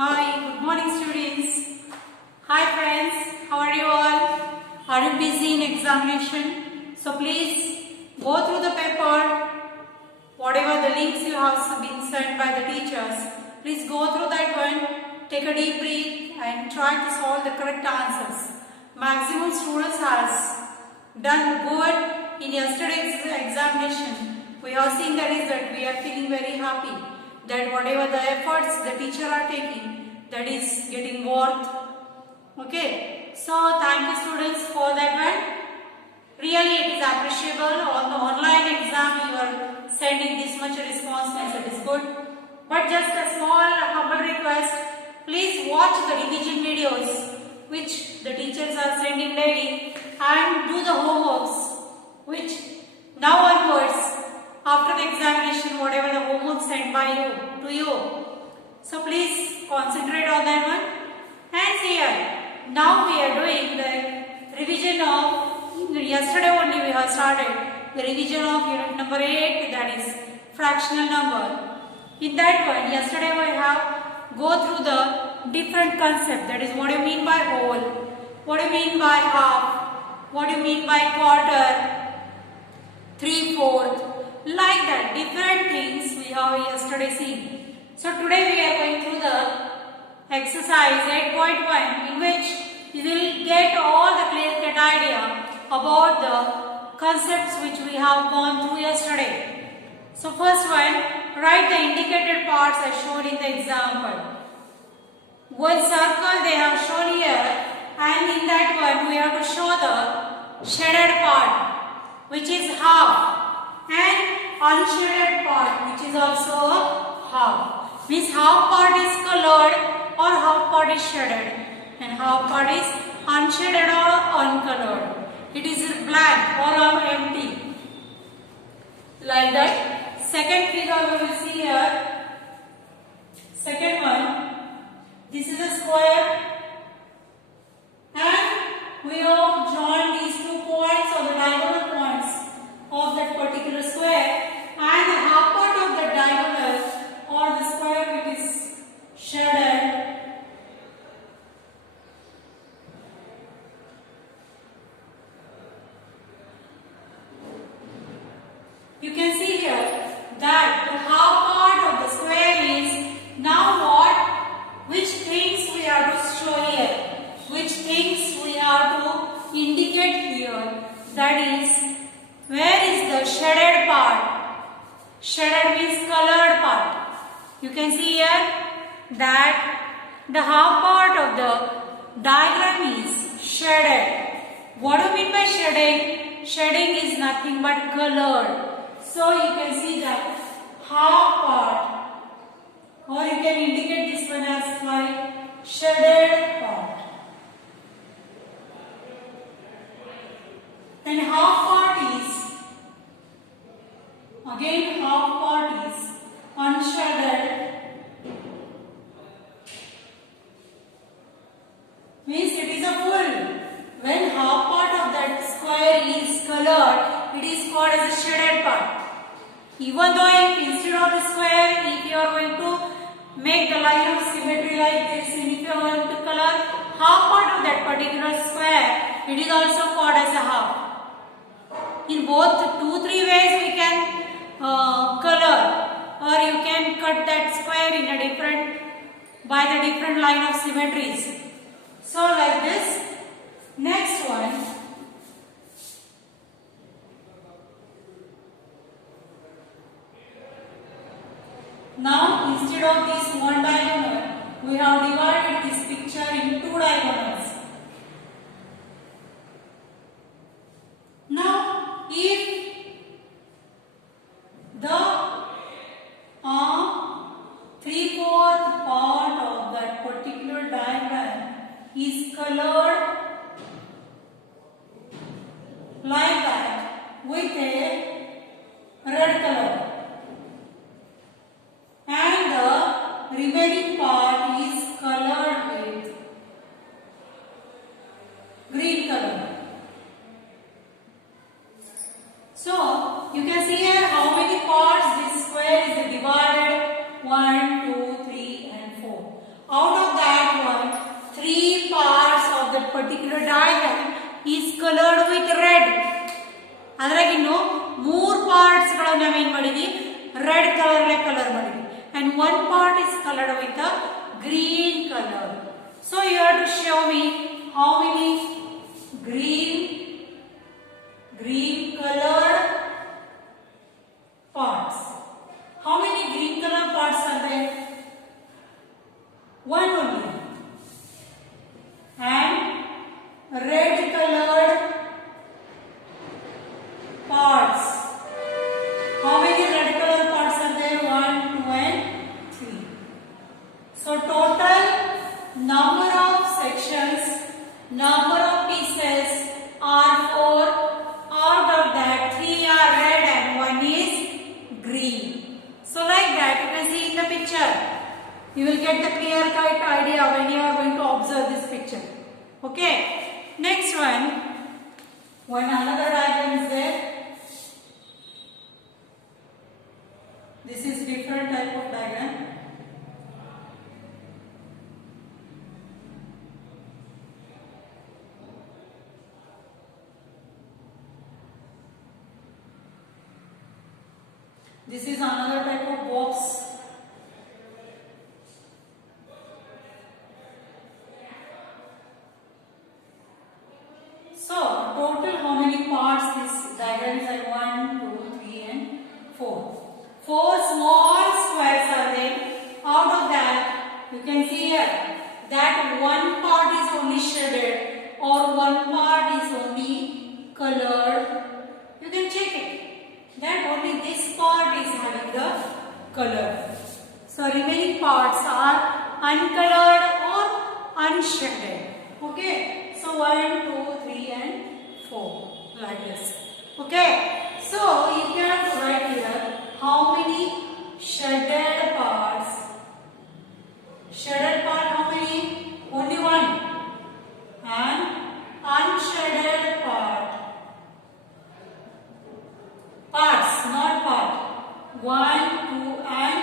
Hi, good morning students. Hi friends, how are you all? Are you busy in examination? So please go through the paper, whatever the links you have been sent by the teachers. Please go through that one, take a deep breath and try to solve the correct answers. Maximum students has done good in yesterday's examination. We have seen the result. We are feeling very happy that whatever the efforts the teacher are taking, that is getting worth. Okay. So thank you students for that one. Really it is appreciable. On the online exam you are sending this much response, it is good. But just a small humble request, please watch the revision videos which the teachers are sending daily and do the homeworks which now onwards after the examination whatever the homework sent by you to you. So please concentrate on that one. And here now we are doing the revision of yesterday only we have started the revision of unit number 8, that is fractional number. In that one yesterday we have go through the different concept, that is what do you mean by whole, what do you mean by half, what do you mean by quarter, 3/4, like that different things we have yesterday seen. So today we are going through the exercise 8.1 in which you will get all the clear-cut idea about the concepts which we have gone through yesterday. So first one, write the indicated parts as shown in the example. One circle they have shown here, and in that one we have to show the shaded part which is half and unshaded part which is also half. Means half part is colored or half part is shaded and half part is unshaded or uncolored. It is blank or empty. Like that. Second figure we will see here. Second one. This is a square and we have joined these 2 points or the diagonal points of that particular square, and the half part of the diagonal or the square which is shaded. You can see here that the half part of the square is now what? Which things we have to show here? Which things we have to indicate here? That is, where is the shaded part? Shaded means colored part. You can see here that the half part of the diagram is shaded. What do you mean by shading? Shading is nothing but colored. So you can see that half part, or you can indicate this one as my shaded part. And half part is, again half part is unshaded. Means it is a full. When half part of that square is colored, it is called as a shaded part. Even though if instead of the square, if you are going to make the line of symmetry like this, and if you are going to color half part of that particular square, it is also called as a half. In both 2-3 ways we can color, or you can cut that square in a different, by the different line of symmetries. So like this. Next one. Now instead of this one diagonal, we have divided this picture into 2 diagonals. Now if the 3/4 part of that particular diagram is colored like that with a red color, and the remaining part is colored with green color. So you can see here how many parts this square is divided: 1, 2, 3 and 4. Out particular diagram is colored with red. ಅದ್ರಾಗ ಇನ್ನು 3 parts ಗಳನ್ನು ನಾವೇನ್ ಮಾಡಿದ್ವಿ red color colour ಮಾಡಿದ್ವಿ and one part is colored with a green color. So you have to show me how many green colored parts. How many green color parts are there? One only. And red colored parts. How many red color parts are there? 1, 2 and 3. So total number of sections, number of pieces are 4. Out of that 3 are red and 1 is green. So like that you can see in the picture. You will get the clear cut idea when you are going to observe this picture. Okay. Next one another diagram is there. This is different type of diagram. This is another type of box. So total how many parts this diagram is? 1, 2, 3 and 4. 4 small squares are there. Out of that you can see here that one part is only shaded or one part is only colored. You can check it that only this part is having the color. So remaining parts are uncolored or unshaded. Okay. So 1, 2, 3 and 4 like this. Okay. So if you have to write here how many shaded parts. Shaded part how many? Only one. And unshaded parts, not part. 1, 2 and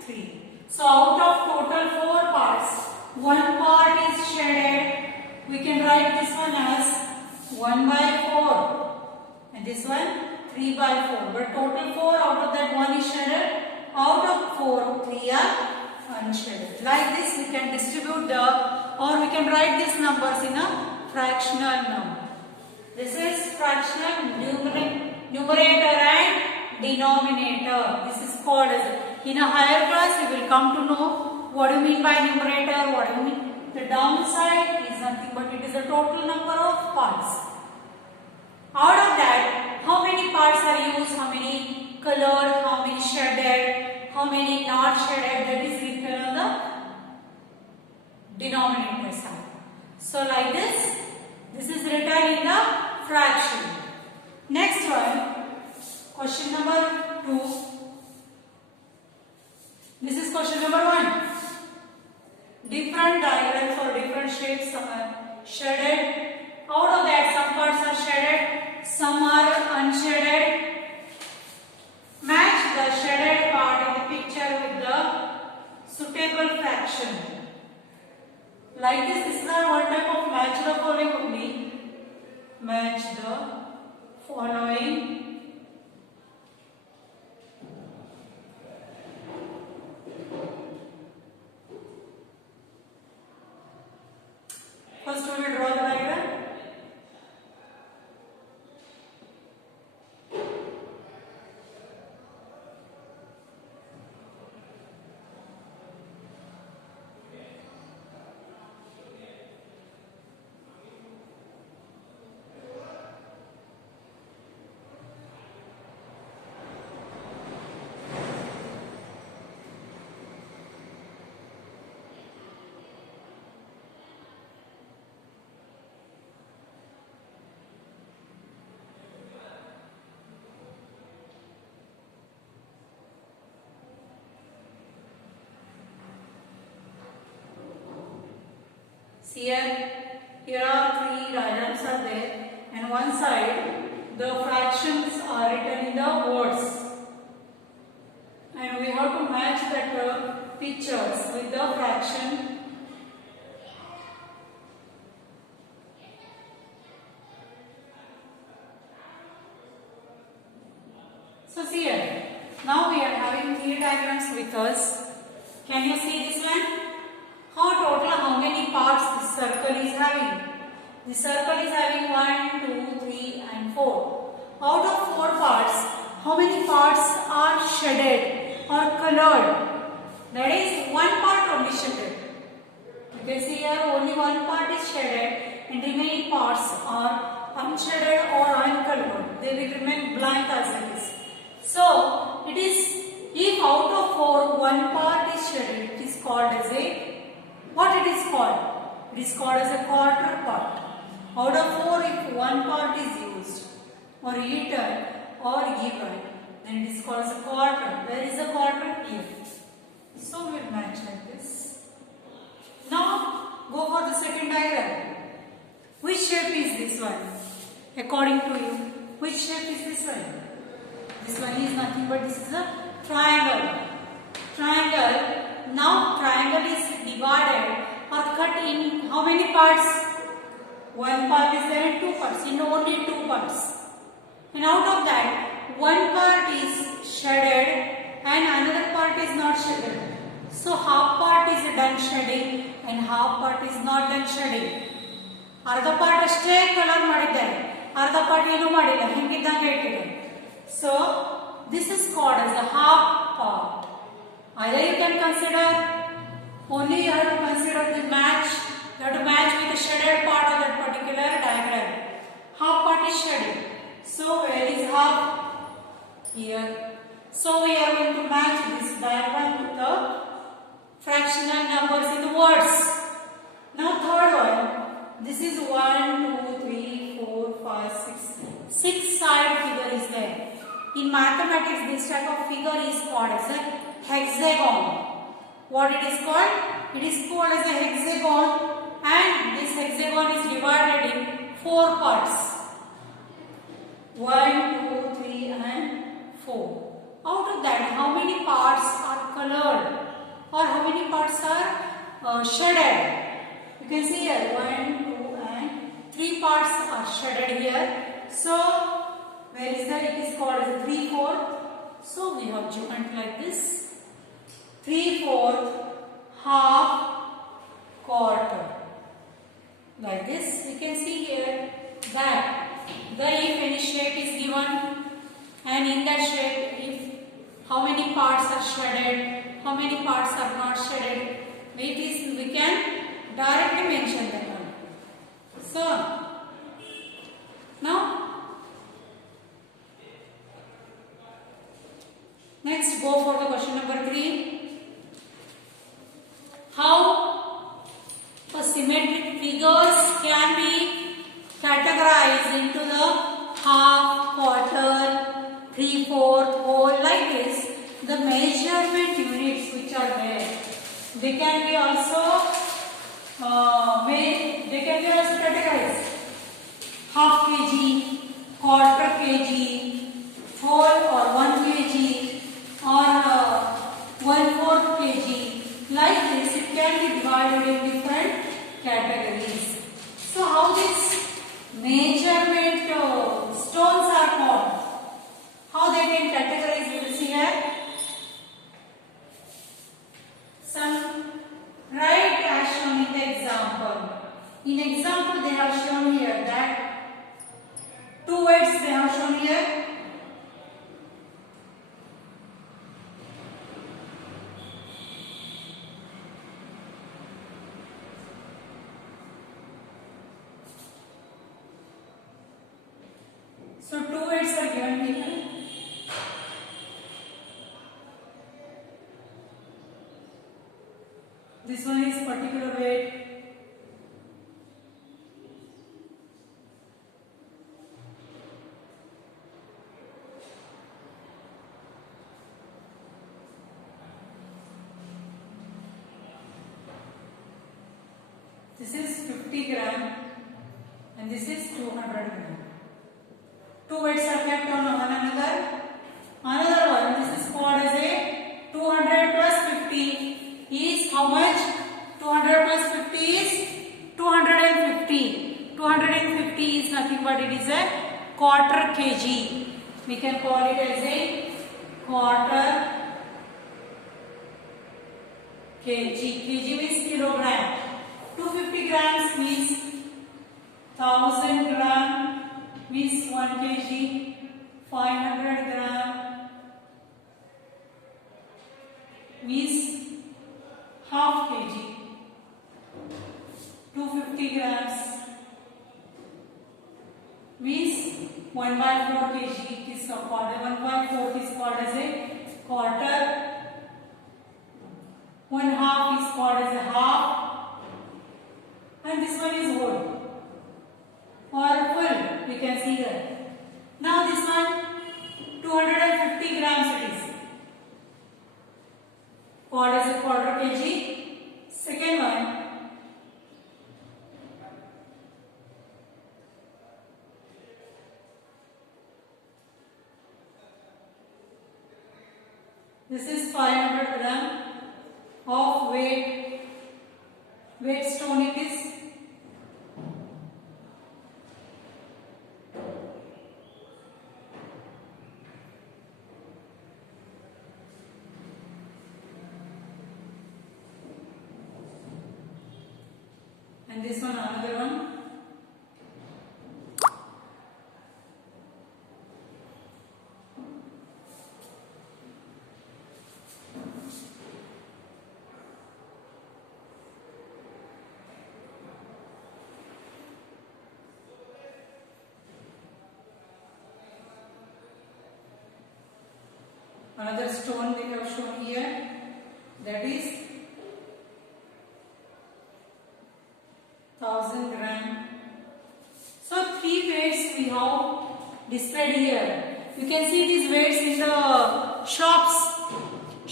3. So out of total 4 parts, one part is shaded. We can write this one as 1/4 and this one 3/4. But total 4, out of that 1 is shaded. Out of 4, 3 are unshaded. Like this we can distribute or we can write these numbers in a fractional number. This is fractional numerator and denominator. This is called as in a higher class you will come to know what do you mean by numerator, what do you mean. The downside is nothing but it is the total number of parts. Out of that, how many parts are used, how many colored, how many shaded, how many not shaded, that is written on the denominator side. So like this is written in the fraction. Next one, question number 2. This is question number 1. Different diagrams or different shapes, some are shaded. Out of that some parts are shaded, some are unshaded. Match the shaded part in the picture with the suitable fraction. Like this is the one type of match the following only. Match the following first we will draw the diagram. See here are 3 diagrams are there, and one side the fractions are written in the words, and we have to match that pictures with the fraction. So see here, now we are having three diagrams with us. Can you see this one? How many parts this circle is having? The circle is having 1, 2, 3 and 4. Out of 4 parts, how many parts are shaded or colored? That is, one part only shaded. You can see here only one part is shaded and remaining parts are unshaded or uncolored. They will remain blank as it is. So, it is, if out of 4, one part is shaded, it is called as a, what it is called? It is called as a quarter part. Out of 4, if one part is used or eaten or given, then it is called as a quarter. Where is the quarter? Here. So, we will match like this. Now, go for the second diagram. Which shape is this one? According to you, which shape is this one? This one is nothing but this is a triangle. Triangle. Now triangle is divided or cut in how many parts? One part is there and 2 parts. In only 2 parts. And out of that, one part is shaded and another part is not shaded. So half part is done shading and half part is not done shading. ಅರ್ಧ part ಅಷ್ಟೇ colour ಮಾಡಿದ್ದಾರೆ, ಅರ್ಧ part ಏನು ಮಾಡಿಲ್ಲ, ಹಿಂಗಿದ್ದಂಗೆ ಇಟ್ಟಿದ್ದಾರೆ. So this is called as the half part. Either you can consider, only you have to consider the match, you have to match with the shaded part of that particular diagram. Half part is shaded. So where is half? Here. So we are going to match this diagram with the fractional numbers in the words. Now third one, this is 1, 2, 3, 4, 5, 6. 6 side figure is there. In mathematics, this type of figure is called as a hexagon. What it is called? It is called as a hexagon, and this hexagon is divided in 4 parts. 1, 2, 3 and 4. Out of that, how many parts are colored or how many parts are shaded? You can see here 1, 2 and 3 parts are shaded here. So, where is that? It is called as a 3/4. So, we have joined like this. 3/4, half, quarter. Like this, we can see here that the if any shape is given, and in that shape, if how many parts are shaded, how many parts are not shaded, we can directly mention that one. So, now next go for the question number 3. How symmetric figures can be categorized into the half, quarter, 3/4, whole, like this. The measurement units which are there, they can be also categorized. Half kg, quarter kg, whole or 1 kg or 1/4 kg. Like this, it can be divided in different categories. So how this measurement stones are called? How they can categorize? You will see here. Some right as shown in the example. In example, they have shown here that 2 weights they have shown here. So 2 weights are given here. This one is particular weight. This is 50 gram and this is 200 gram. 2 weights are kept on one another. Another one, this is called as a 200 plus 50 is how much? 200 plus 50 is 250. 250 is nothing but it is a quarter kg. We can call it as a quarter kg. Kg means kilogram. 250 grams means 1000 gram means 1 kg. 500 gram means half kg. 250 grams means 1/4 kg. It is a quarter. 1/4 is called as a quarter. 1/2 is called as a half. And this one is whole or full. We can see that. Now this one 250 grams it is called as a quarter kg. Second one this is 500 gram of weight stone it is. And this one another one. Another stone they have shown here, that is 1000 gram. So 3 weights we have displayed here. You can see these weights in the shops.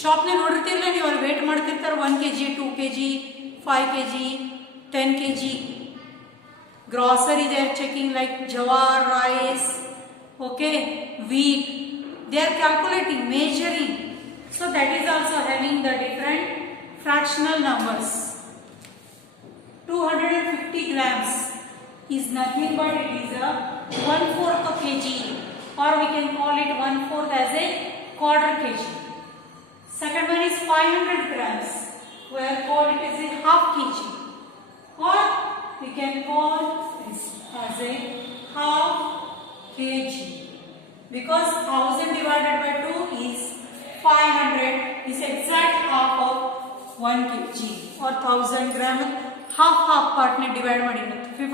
Shop ne nodirtirla ನೀವು ಅವರು weight ಮಾಡ್ತಿರ್ತಾರೆ 1 kg, 2 kg, 5 kg, 10 kg. Grocery they are checking like jawar, rice, okay, wheat. They are calculating, measuring. So that is also having the different fractional numbers. 250 grams is nothing but it is a 1/4 of kg, or we can call it 1/4 as a quarter kg. Second one is 500 grams. We are call it as a half kg, or we can call this as a half kg. Because 1000 divided by 2 is 500 is exact half of 1 kg or 1000 gram. Half part ne divide ಮಾಡಿ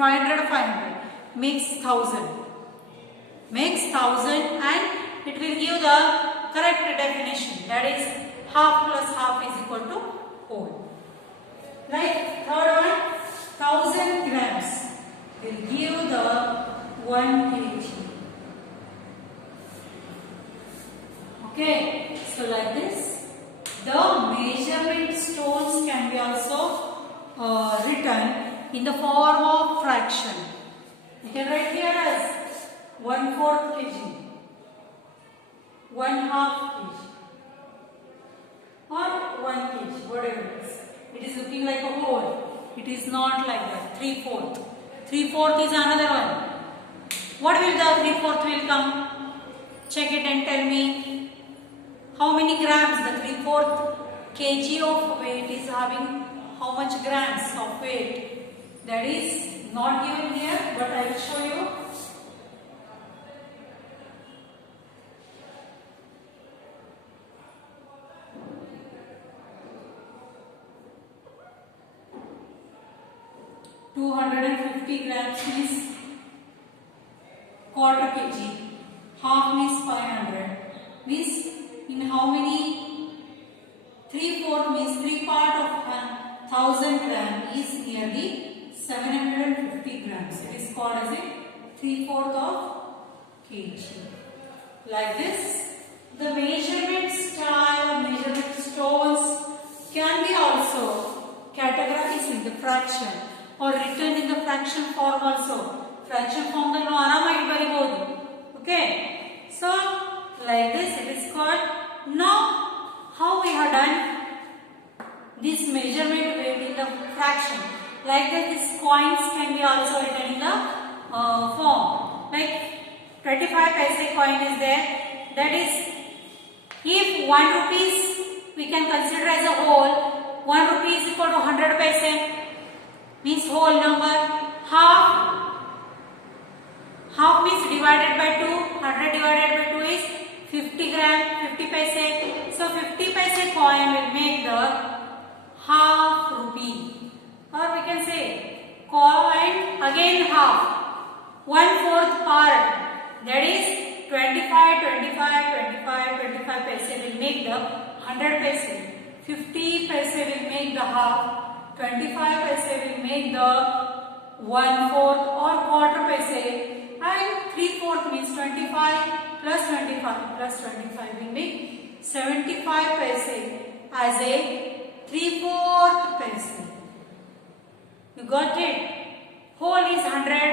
500 makes 1000 and it will give the correct definition, that is half plus half is equal to whole. Like third one 1000 grams will give the 1 kg. Okay, so like this the measurement stones can be also written in the form of fraction. You can write here as 1/4 kg, 1/2 kg, or 1 kg, whatever it is. It is looking like a whole. It is not like that. 3/4. 3/4 is another one. What will the 3/4 will come? Check it and tell me how many grams the 3/4 kg of weight is having. How much grams of weight? That is not given here, but I will show you. $250 grams means quarter kg. Half means 500. Means in how many? 3/4 means 3 part of 1000 gram is nearly 750 grams. It is called as a 3/4 of kg. Like this, the measurement style, measurement stones can be also categorized in the fraction or written in the fraction form also. Fraction form dallu ಆರಾಮಾಗಿ ಬರಿಬಹುದು. Okay, so like this it is called. Now how we have done this measurement weight in the fraction? Like that, these coins can be also written in the form. Like 25 paise coin is there. That is If 1 rupees we can consider as a whole, 1 rupee is equal to 100 paise, means whole number. Half means divided by 2, 100 divided by 2 is 50 gram, 50 paise. So 50 paise coin will make the half rupee, or we can say coin again half. 1/4 part, that is 25 paise will make the 100 paise. 50 paise will make the half. 25 paise will make the 1/4 or quarter paise. And 3/4 means 25 plus 25 will make 75 paise as a 3/4 paise. You got it? Whole is 100,